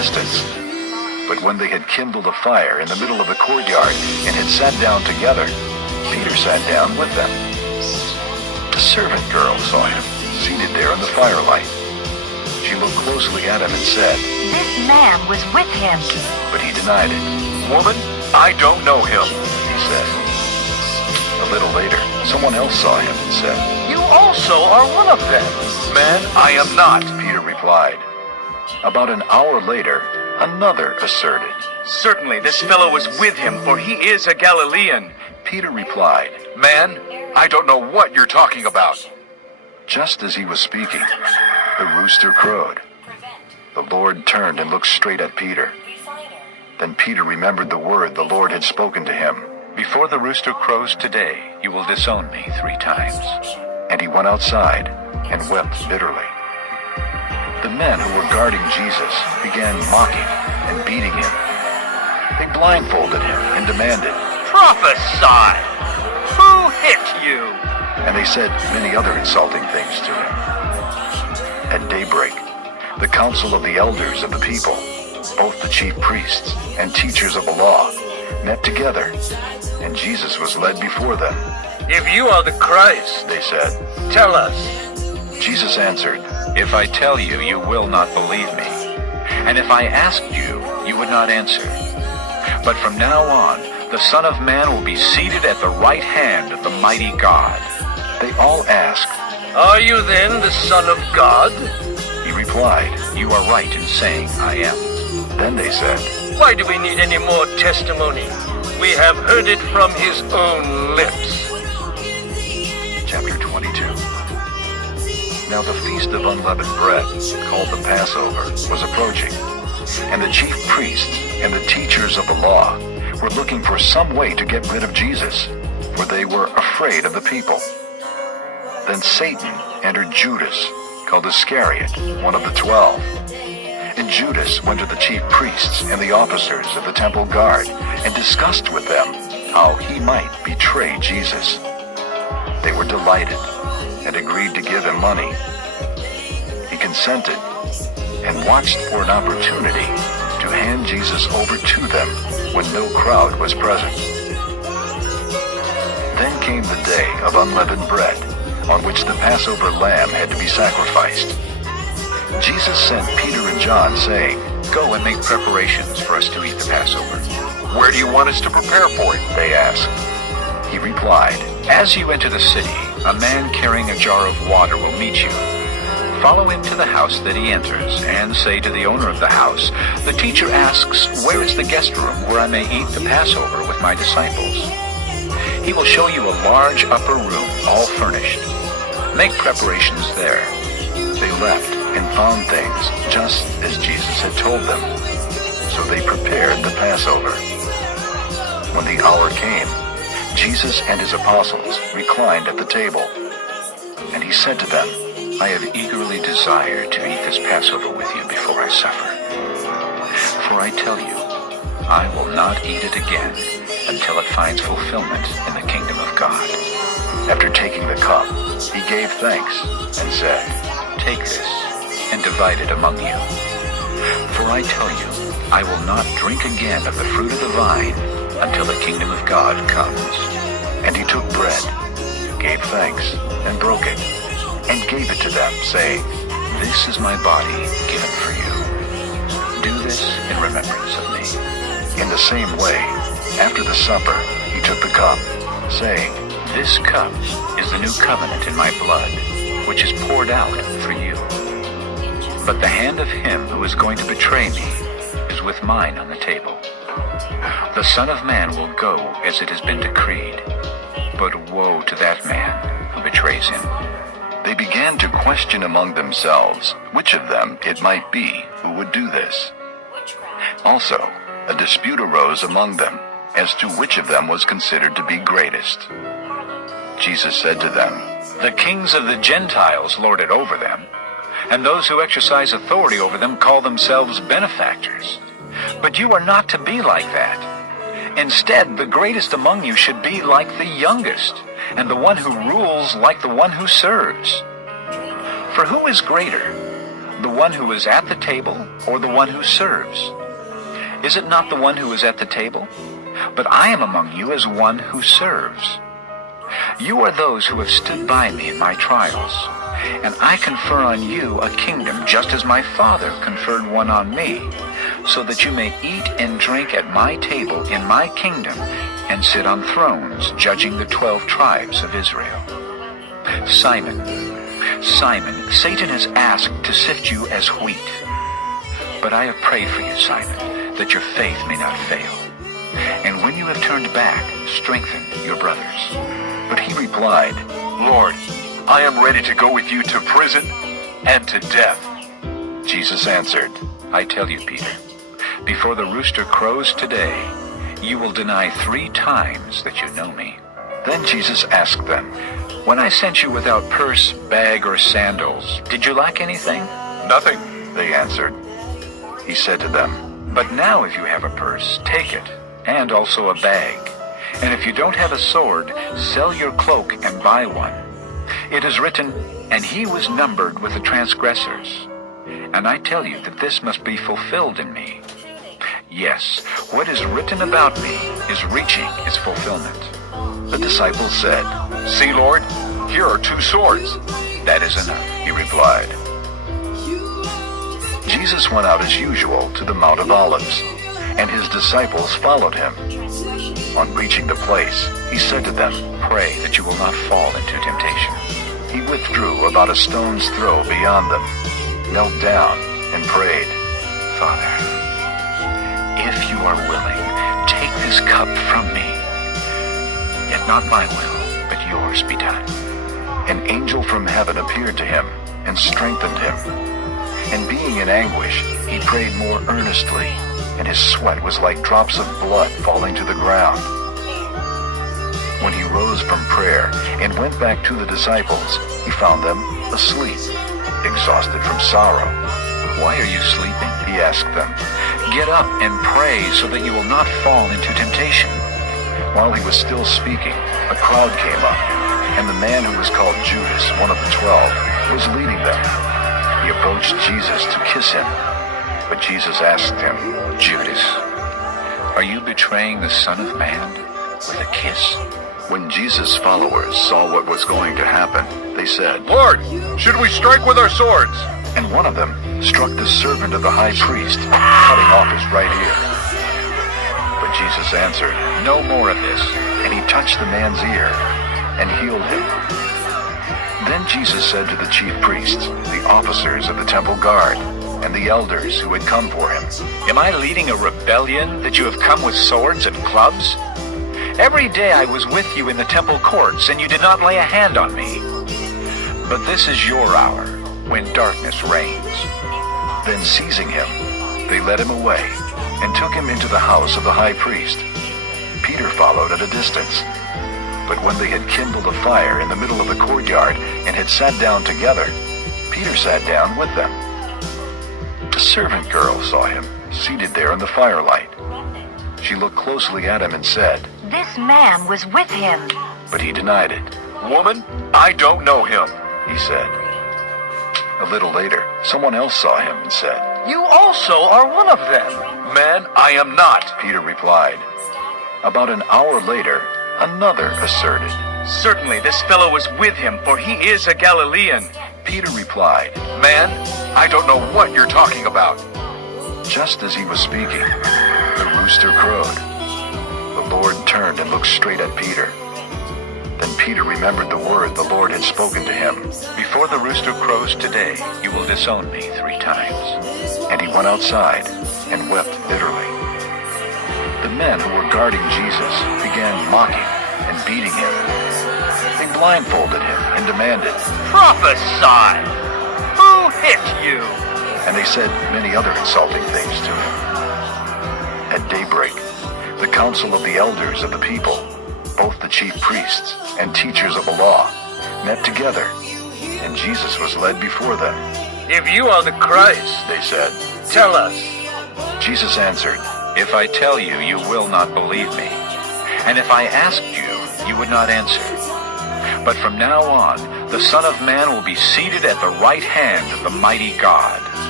distance. But when they had kindled a fire in the middle of the courtyard and had sat down together, Peter sat down with them. A servant girl saw him, seated there in the firelight. She looked closely at him and said, "This man was with him." But he denied it. "Woman, I don't know him," he said. A little later, someone else saw him and said, "You also are one of them." "Man, I am not," Peter replied. About an hour later, another asserted, "Certainly this fellow was with him, for he is a Galilean." Peter replied, "Man, I don't know what you're talking about." Just as he was speaking, the rooster crowed. The Lord turned and looked straight at Peter. Then Peter remembered the word the Lord had spoken to him. "Before the rooster crows today, you will disown me 3 times. And he went outside and wept bitterly. The men who were guarding Jesus began mocking and beating him. They blindfolded him and demanded, "Prophesy! Who hit you?" and they said many other insulting things to him. At daybreak, the council of the elders of the people, both the chief priests and teachers of the law, met together, and Jesus was led before them. "If you are the Christ," they said, "tell us." Jesus answered, If I tell you, you will not believe me. And if I asked you, you would not answer. But from now on, the Son of Man will be seated at the right hand of the mighty God." They all asked. "Are you then the Son of God?" He replied. You are right in saying I am. Then they said, "Why do we need any more testimony? We have heard it from his own lips." Chapter 22. Now the feast of unleavened bread, called the Passover, was approaching, and the chief priests and the teachers of the law were looking for some way to get rid of Jesus, for they were afraid of the people. Then Satan entered Judas, called Iscariot, one of the 12. And Judas went to the chief priests and the officers of the temple guard and discussed with them how he might betray Jesus. They were delighted and agreed to give him money. He consented and watched for an opportunity to hand Jesus over to them when no crowd was present. Then came the day of unleavened bread, on which the Passover lamb had to be sacrificed. Jesus sent Peter and John, saying, Go and make preparations for us to eat the Passover. "Where do you want us to prepare for it?" they asked. He replied, As you enter the city, a man carrying a jar of water will meet you. Follow him to the house that he enters, and say to the owner of the house, The teacher asks, Where is the guest room where I may eat the Passover with my disciples? He will show you a large upper room, all furnished. Make preparations there. They left and found things just as Jesus had told them. So they prepared the Passover. When the hour came, Jesus and his apostles reclined at the table. And he said to them, I have eagerly desired to eat this Passover with you before I suffer. For I tell you, I will not eat it again until it finds fulfillment in the kingdom of God. After taking the cup, he gave thanks and said, Take this and divide it among you. For I tell you, I will not drink again of the fruit of the vine until the kingdom of God comes. And he took bread, gave thanks, and broke it, and gave it to them, saying, This is my body given for you. Do this in remembrance of me. In the same way, after the supper, he took the cup, saying, This cup is the new covenant in my blood, which is poured out for you. But the hand of him who is going to betray me is with mine on the table. The Son of Man will go as it has been decreed, but woe to that man who betrays him. They began to question among themselves which of them it might be who would do this. Also, a dispute arose among them as to which of them was considered to be greatest. Jesus said to them, The kings of the Gentiles lord it over them, and those who exercise authority over them call themselves benefactors. But you are not to be like that. Instead, the greatest among you should be like the youngest, and the one who rules like the one who serves. For who is greater, The one who is at the table or the one who serves? Is it not the one who is at the table? But I am among you as one who serves. You are those who have stood by me in my trials, and I confer on you a kingdom just as my Father conferred one on me, so that you may eat and drink at my table in my kingdom and sit on thrones judging the 12 tribes of Israel. Simon, Simon, Satan has asked to sift you as wheat. But I have prayed for you, Simon, that your faith may not fail. And when you have turned back, strengthen your brothers. But he replied, Lord, I am ready to go with you to prison and to death. Jesus answered, I tell you, Peter, before the rooster crows today, you will deny 3 times that you know me. Then Jesus asked them, When I sent you without purse, bag, or sandals, did you lack anything? Nothing, they answered. He said to them, But now if you have a purse, take it, and also a bag. And if you don't have a sword, sell your cloak and buy one. It is written, And he was numbered with the transgressors. And I tell you that this must be fulfilled in me. Yes, what is written about me is reaching its fulfillment. The disciples said, See, Lord, here are 2 swords. That is enough, He replied. Jesus went out as usual to the Mount of Olives, and his disciples followed him. On reaching the place, he said to them, Pray that you will not fall into temptation. He withdrew about a stone's throw beyond them, knelt down, and prayed, Father, if you are willing, take this cup from me. Yet not my will, but yours be done. An angel from heaven appeared to him and strengthened him. And being in anguish, he prayed more earnestly, and his sweat was like drops of blood falling to the ground. When he rose from prayer and went back to the disciples, he found them asleep, exhausted from sorrow. Why are you sleeping? He asked them. Get up and pray so that you will not fall into temptation. While he was still speaking, a crowd came up, and the man who was called Judas, one of the 12, was leading them. He approached Jesus to kiss him, but Jesus asked him, Judas, are you betraying the Son of Man with a kiss? When Jesus' followers saw what was going to happen, they said, Lord, should we strike with our swords? And one of them struck the servant of the high priest, cutting off his right ear. But Jesus answered, No more of this. And he touched the man's ear and healed him. Then Jesus said to the chief priests, the officers of the temple guard, and the elders who had come for him, Am I leading a rebellion that you have come with swords and clubs? Every day I was with you in the temple courts, and you did not lay a hand on me. But this is your hour, when darkness reigns. Then seizing him, they led him away and took him into the house of the high priest. Peter followed at a distance. But when they had kindled a fire in the middle of the courtyard and had sat down together, Peter sat down with them. A servant girl saw him seated there in the firelight. She looked closely at him and said, This man was with him. But he denied it. Woman, I don't know him. He said. A little later, someone else saw him and said, You also are one of them. Man, I am not. Peter replied. About an hour later, another asserted, Certainly this fellow was with him, for he is a Galilean. Peter replied. Man, I don't know what you're talking about. Just as he was speaking, the rooster crowed. The Lord turned and looked straight at Peter. Then Peter remembered the word the Lord had spoken to him. Before the rooster crows today, you will disown me 3 times. And he went outside and wept bitterly. The men who were guarding Jesus began mocking and beating him. They blindfolded him and demanded, Prophesy! Who hit you? And they said many other insulting things to him. At daybreak, the council of the elders of the people, both the chief priests and teachers of the law, met together, and Jesus was led before them. If you are the Christ, They said. tell us. Jesus answered, If I tell you, you will not believe me. And if I asked you, you would not answer. But from now on, the Son of Man will be seated at the right hand of the mighty God.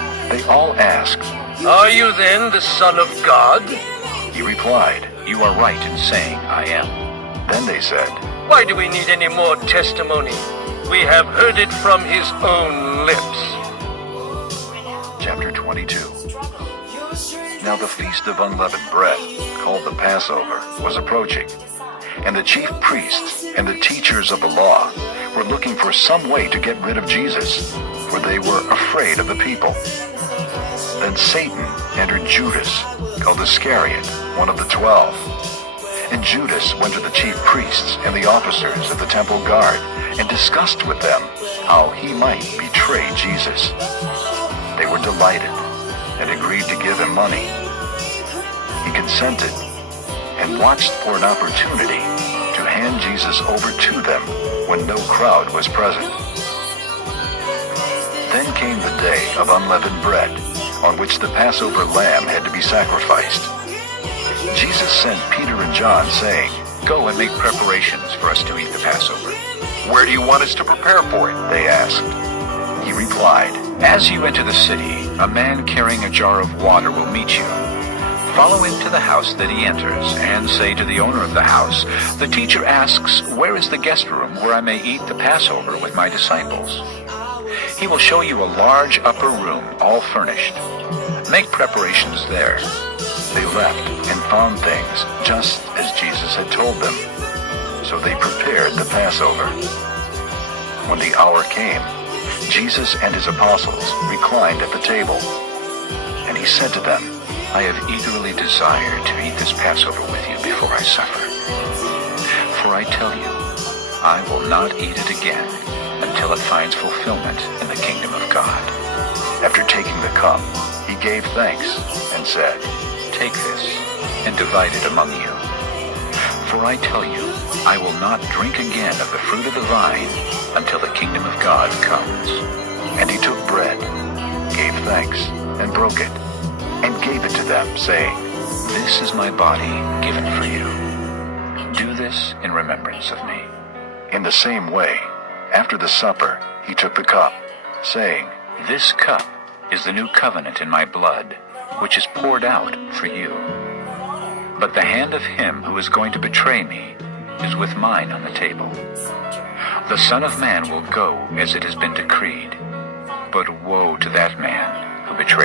They all asked. Are you then the Son of God? He replied, You are right in saying I am. Then they said, Why do we need any more testimony? We have heard it from his own lips. Chapter 22. Now the feast of unleavened bread, called the Passover, was approaching, and the chief priests and the teachers of the law were looking for some way to get rid of Jesus, for they were afraid of the people. Then Satan entered Judas, called Iscariot, one of the 12. And Judas went to the chief priests and the officers of the temple guard and discussed with them how he might betray Jesus. They were delighted and agreed to give him money. He consented and watched for an opportunity to hand Jesus over to them when no crowd was present. Then came the day of unleavened bread, on which the Passover lamb had to be sacrificed. Jesus sent Peter and John, saying, Go and make preparations for us to eat the Passover. Where do you want us to prepare for it? They asked. He replied, As you enter the city, a man carrying a jar of water will meet you. Follow him to the house that he enters, and say to the owner of the house, The teacher asks, Where is the guest room where I may eat the Passover with my disciples? He will show you a large upper room, all furnished. Make preparations there. They left and found things just as Jesus had told them. So they prepared the Passover. When the hour came, Jesus and his apostles reclined at the table. And he said to them, I have eagerly desired to eat this Passover with you before I suffer. For I tell you, I will not eat it again until it finds fulfillment in the kingdom of God. After taking the cup, he gave thanks and said, Take this and divide it among you. For I tell you, I will not drink again of the fruit of the vine until the kingdom of God comes. And he took bread, gave thanks, and broke it, and gave it to them, saying, This is my body given for you. Do this in remembrance of me. In the same way, after the supper, he took the cup, saying, This cup is the new covenant in my blood, which is poured out for you. But the hand of him who is going to betray me is with mine on the table. The Son of Man will go as it has been decreed, but woe to that man who betrays